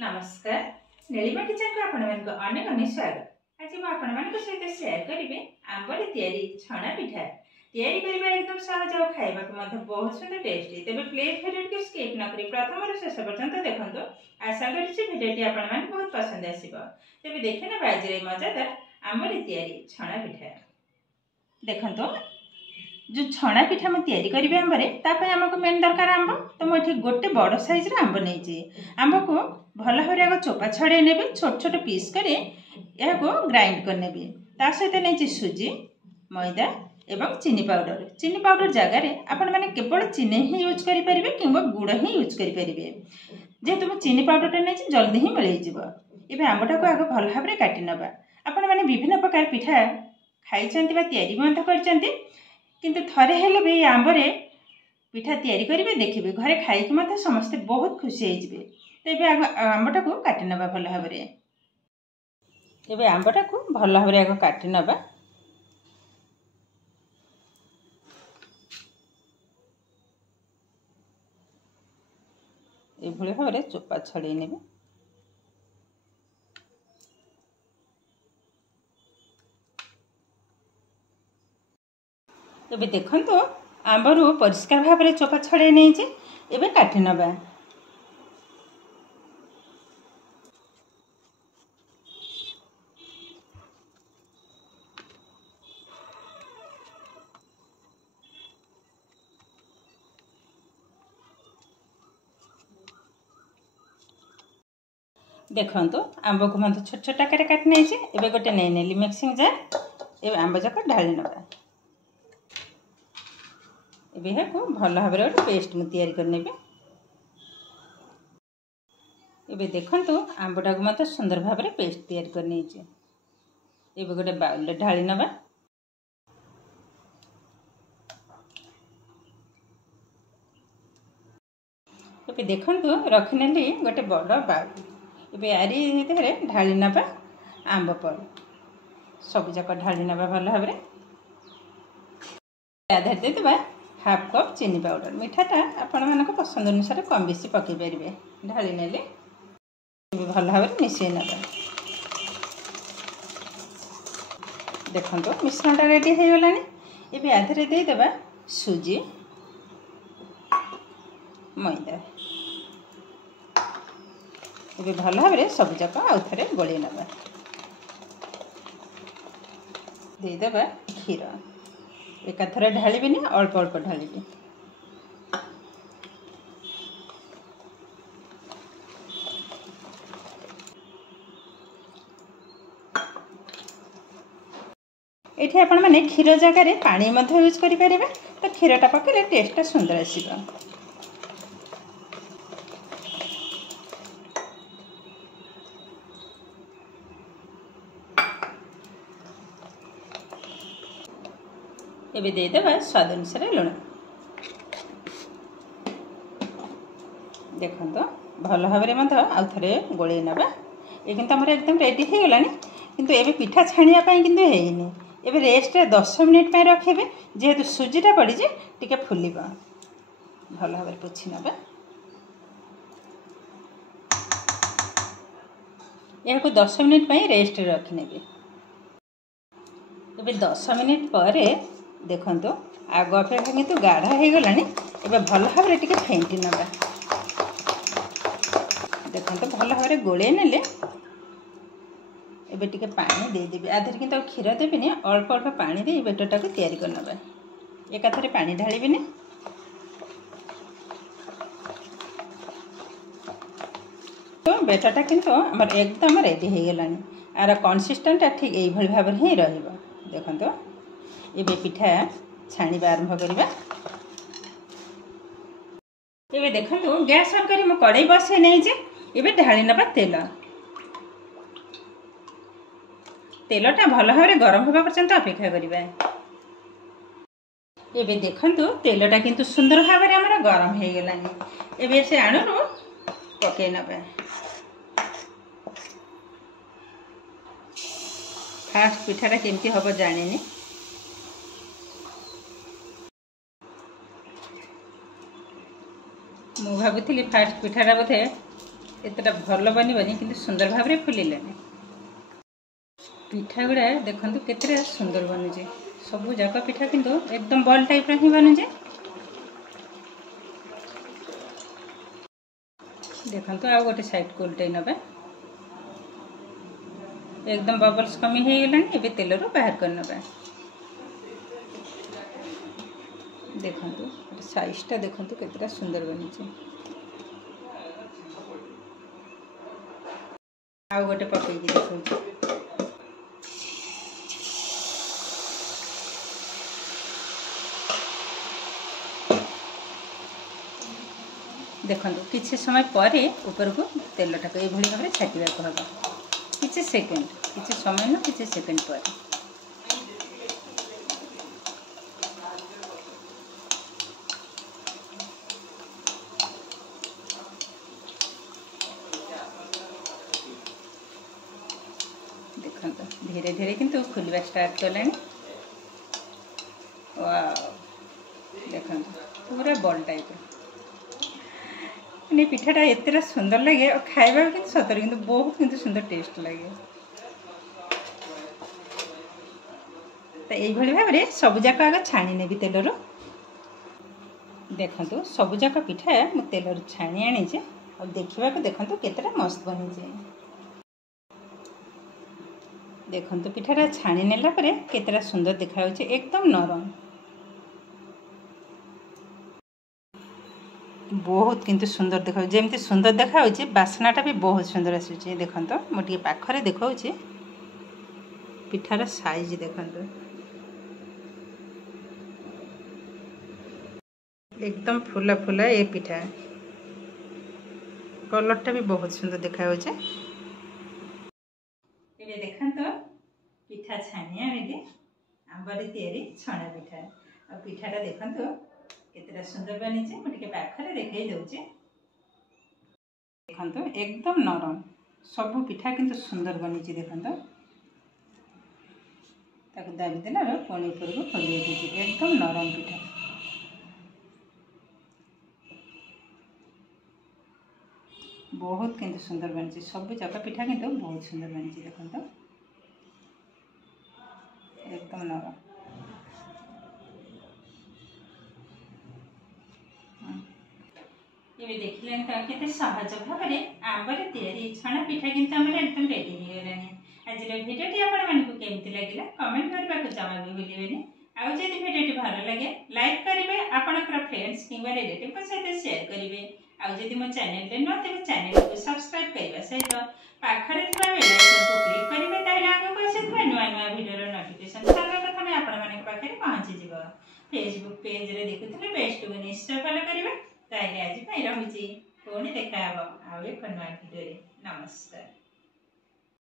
नमस्कार नीलिमा किचन को आपण मानक अनेक अनेक स्वागत। आज मैं आपण मानक सहित शेयर करिवे आंबरे तयारी छणा पिठा तयारी करबा एकदम सहज और खाइबा को मध्य बहुत सुंदर टेस्टी। तबे प्लीज वीडियो को स्किप न करी प्रथम रु शेष पर्यंत देखंतो। आशा करिछि वीडियोटी आपण मानक बहुत पसंद आसीबो। तबे देखे ना बाजरे मजेदार आंबरे तयारी छणा पिठा देखंतो। जो छणा पिठा मैं तैयारी करी आंबरे तापे आमको मेन दरकार आंब। तो मुझे गोटे बड़ साइज रे आंब नहीं आंब को भल भाव आग चोपा छड़े ने छोट छोट पीस कर ग्राइंड करने ता सहित नहीं सुजी मैदा एवं चीनी पाउडर जगार आपण मैंने केवल चीनी ही यूज करेंगे कि गुड़ ही यूज करेंगे। जेहेतु मुझे चीनी पाउडर नहीं जल्दी ही मिल जाए। आंबटा को आग भल भाव काटि नवा। आपण मैंने विभिन्न प्रकार पिठा खाई तैयारी किंतु थरे हेले भी आंबरे पिठा तैयारी करेंगे देखिए घरे खाई समस्ते बहुत खुशी हो। तो ये आंबटा को काटि नवा भल भाव आंबटा को भल भाव आग काटि नवा। ये भाव चोपा छड़े ने तबे देखंतो आंबरू परिष्कार भाव में चोपा छड़े नहीं एबे काटि नबा। देखंतो आंब को मत छोट छोट आकार काटि नहीं एबे गोटे नहीं नेली मिक्सिंग जार एबे आंब जाक ढाली नबा। एबे को भल भाव गोटे पेस्ट मु तैयारी करने। एबे देखंतो आंबटा को मत सुंदर भाव में पेस्ट तैयारी करने। एबे गोटे बाउल ढाली नबा। एबे देखंतो रखनेली गोटे बड़ बाउल। एबे यारी भितर ढाली नबा आंब पर सब जाक ढाली नबा भल भाव में। आधार देदेबा हाफ कप चीनी पाउडर मिठाटा आपण मान पसंद अनुसार कम बेसी पकई पारे। ढाली नेले भल भाव मिसई नबा। देखो मिश्रणटा रेडी हो गलानी। एबे आधार देदेबा सुजी मैदा। एबे भल भाव सब जाक आउ थे गोल नबा। देदेबा क्षीर एकाथर ढालिबिनी अल्प अल्प ढालिबी। एठी आपण माने क्षीर जगार पानी यूज करें। तो क्षीरटा पकड़े टेस्टा सुंदर आसीबा। एबे देदेबा स्वाद अनुसार लुण। देखो भल भाव में आउ थे गोल नबा। ये कि एकदम रेडी हो गलानी। किंतु एबे पिठा छाणिया पई किंतु हेइनी। एबे रेस्ट 10 मिनिट पई रखिबे जेहेतु सुजीटा पड़ी जे टिके फुलिबा। भल भाव पोछि नबा। यह 10 मिनिट पई रेस्ट रखिनेबे। एबे 10 मिनिट पर देखंतो आग अपेक्षा किंतु गाढ़ा हो गलानी। एबे भल भाव टिके फेंटी नबा। देखंतो भल भाव गोले नेले एबे टिके पानी दे देबे। आधर किंतु क्षीर देबेनी अल्प अल्प पानी दे बेटरटा को तैयारी कर नबा। एकाथरे पानी ढालिबिनी। तो बेटरटा किंतु हमर एकदम रेडी हो गलानी। आर कंसिस्टेंट ठीक एई भली भाव ही रहइबो। देखंतो एबे पिठा छाणीबा आरंभ करिबा। एबे देखंतो गैस ऑन करी म कढ़ाई बसे नहीं जे। एबे ढाली नबा तेल। तेलटा भल भाव गरम होगा पर्यंत अपेक्षा करिबा। एबे देखंतो तेलटा किंतु सुंदर भाव में हमर गरम हो गलानी। एबे से आणुरु पके नबा। फास्ट पिठाटा केमती हबो जानिनी। मु भाबुଥିଲି फास्ट पिठाटा बोधे एतटा भल बनबनी कि सुंदर भाव में फुलिलानी। पिठा गुड़ा देखु केते सुंदर बनुचे सबू जाक पिठा किंतु एकदम बॉल टाइप ही बनुचे। देखु आ गोटे साइड को उल्टे नबे एकदम बबल्स कमी हो गलानी। एबे तेल रू बाहर कर नबे। देखु साइजटा देखु केते सुंदर बनुचे। आ गोटे पकई देखो देखो किसी समय पर ऊपर को तेल टाक ये भाव में छाटा हम किसी सेकेंड किसी समय न किसी सेकेंड पर। देखो धीरे धीरे किंतु फुलवा स्टार्ट कला। देखो पूरा बॉल टाइप पिठाटा एत सुंदर लगे और खाइबा कि सतरे कि बहुत किंतु सुंदर टेस्ट लगे। तो यही भाव में सबुजाक आग छाणी नेबी तेल रू। देखो सबुजाक पिठा मु तेल रू छाणी आनी और देखा देखो केतेटा मस्त बनी। देखो पिठाटा छाणी नेला परे केतेटा सुंदर देखा एकदम नरम बहुत किंतु सुंदर देखा जमी सुंदर देखा बास्नाटा भी बहुत सुंदर आसूँ। देखो मुझे पाखरे देखा पिठार साइज देखो एकदम फुला फुला ये पिठा कलरटा भी बहुत सुंदर देखा। देखो पिठा छाणी आने आंबर तैयारी छणा पिठा और पिठाटा देखो केतेटा सुंदर बनी मुझे पाखरे देखई दौचे। देखो एकदम नरम सबू पिठा किंतु सुंदर बनी। देखो दाबी देला पुणी ऊपर को खोली एकदम नरम पिठा बहुत किंतु सुंदर बनी। सबू जाक पिठा किंतु बहुत सुंदर बनी। देखो एकदम नरम ये देखिले केते सहज भाव में आंबर तैयारी छणा पिठा किंतु आम एकदम रेडी हो गलानी। आज भिडियोटी आपको केमती लगे कमेंट करने को जमा भी भूलें। आउ जब भिडियोटी भल लगे लाइक करेंगे आपंकर फ्रेंड्स कि रिलेटिव सहित शेयर करेंगे। आउ जब मो चैनल न तेज चैनल को सब्सक्राइब करने सहित पाखरे बेल आइकन को क्लिक करेंगे ताकि आगे आसुवा नुआ नुआ भिडियो नोटिफिकेशन सर्वप्रथम आपण पाखे पहुँची जाव। फेसबुक पेज रे देखुले बेस्ट को निश्चय फॉलो करेंगे। आज रही पुणी देखा आउ एक नुआ भिडियो। नमस्कार।